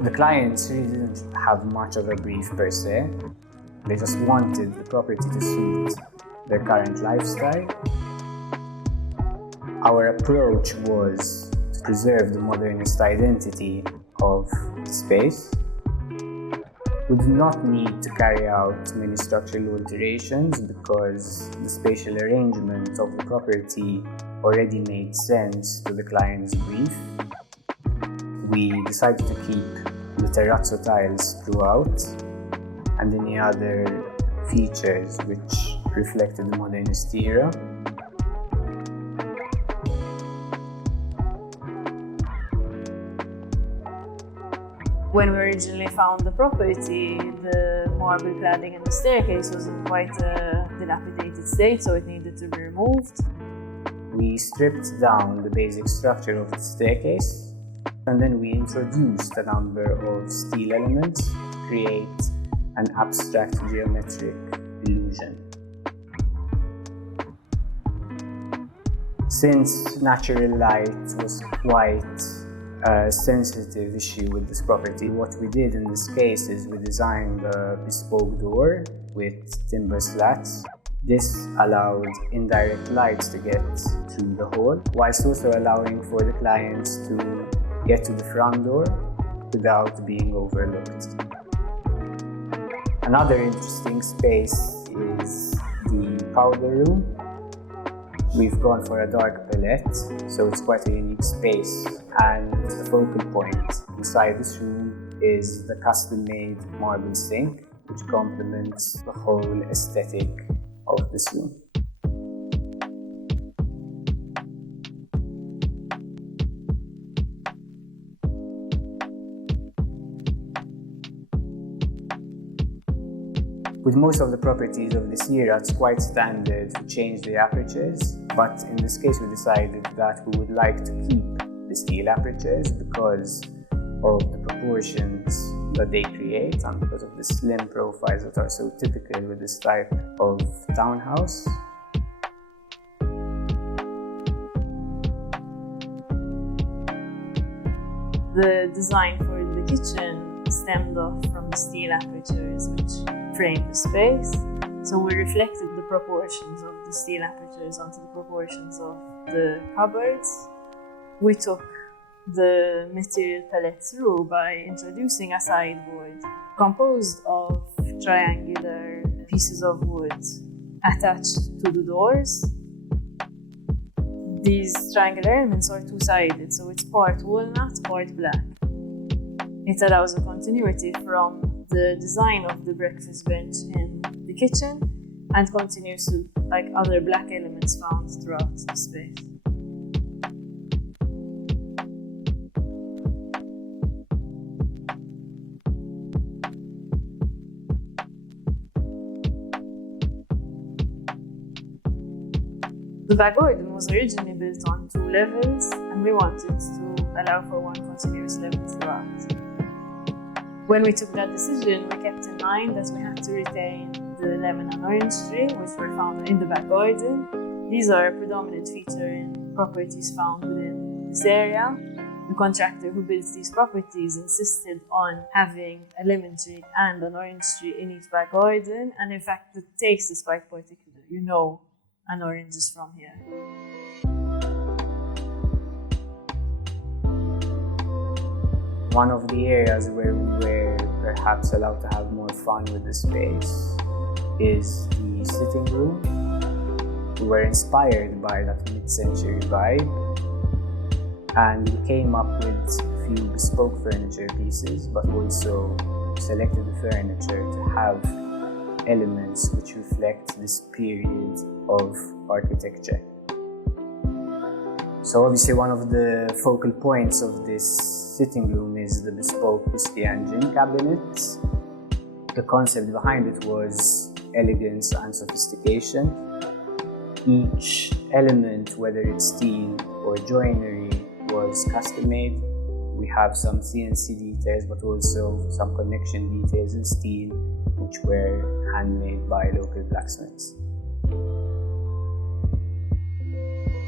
The clients really didn't have much of a brief per se. They just wanted the property to suit their current lifestyle. Our approach was to preserve the modernist identity of the space. We did not need to carry out many structural alterations because the spatial arrangement of the property already made sense to the client's brief. We decided to keep the terrazzo tiles throughout and any other features which reflected the modernist era. When we originally found the property, the marble cladding and the staircase was in quite a dilapidated state, so it needed to be removed. We stripped down the basic structure of the staircase, and then we introduced a number of steel elements to create an abstract geometric illusion. Since natural light was quite a sensitive issue with this property, what we did in this case is we designed a bespoke door with timber slats. This allowed indirect light to get through the hole, whilst also allowing for the clients to get to the front door without being overlooked. Another interesting space is the powder room. We've gone for a dark palette, so it's quite a unique space, and the focal point inside this room is the custom-made marble sink, which complements the whole aesthetic of this room. With most of the properties of this era, it's quite standard to change the apertures, but in this case we decided that we would like to keep the steel apertures because of the proportions that they create and because of the slim profiles that are so typical with this type of townhouse. The design for the kitchen stemmed off from the steel apertures which framed the space. So we reflected the proportions of the steel apertures onto the proportions of the cupboards. We took the material palette through by introducing a sideboard composed of triangular pieces of wood attached to the doors. These triangular elements are two-sided, so it's part walnut, part black. It allows a continuity from the design of the breakfast bench in the kitchen and continues to like other black elements found throughout the space. The back garden was originally built on 2 levels, and we wanted to allow for one continuous level throughout. When we took that decision, we kept in mind that we had to retain the lemon and orange tree, which were found in the back garden. These are a predominant feature in properties found within this area. The contractor who built these properties insisted on having a lemon tree and an orange tree in each back garden, and in fact the taste is quite particular. You know an orange is from here. One of the areas where we were perhaps allowed to have more fun with the space is the sitting room. We were inspired by that mid-century vibe, and we came up with a few bespoke furniture pieces, but also selected the furniture to have elements which reflect this period of architecture. So obviously one of the focal points of this sitting room is the bespoke Whisky engine cabinet. The concept behind it was elegance and sophistication. Each element, whether it's steel or joinery, was custom made. We have some CNC details, but also some connection details in steel, which were handmade by local blacksmiths.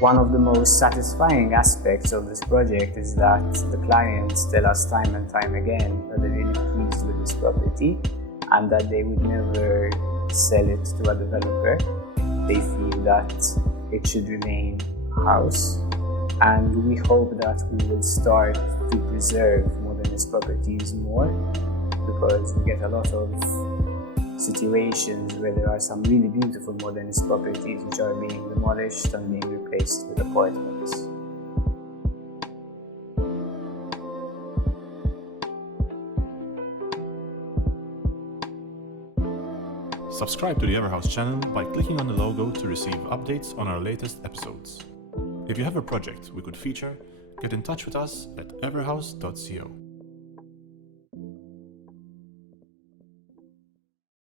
One of the most satisfying aspects of this project is that the clients tell us time and time again that they're really pleased with this property and that they would never sell it to a developer. They feel that it should remain a house, and we hope that we will start to preserve modernist properties more, because we get a lot of situations where there are some really beautiful modernist properties which are being demolished and being replaced with apartments. Subscribe to the Everhouse channel by clicking on the logo to receive updates on our latest episodes. If you have a project we could feature, get in touch with us at everhouse.co.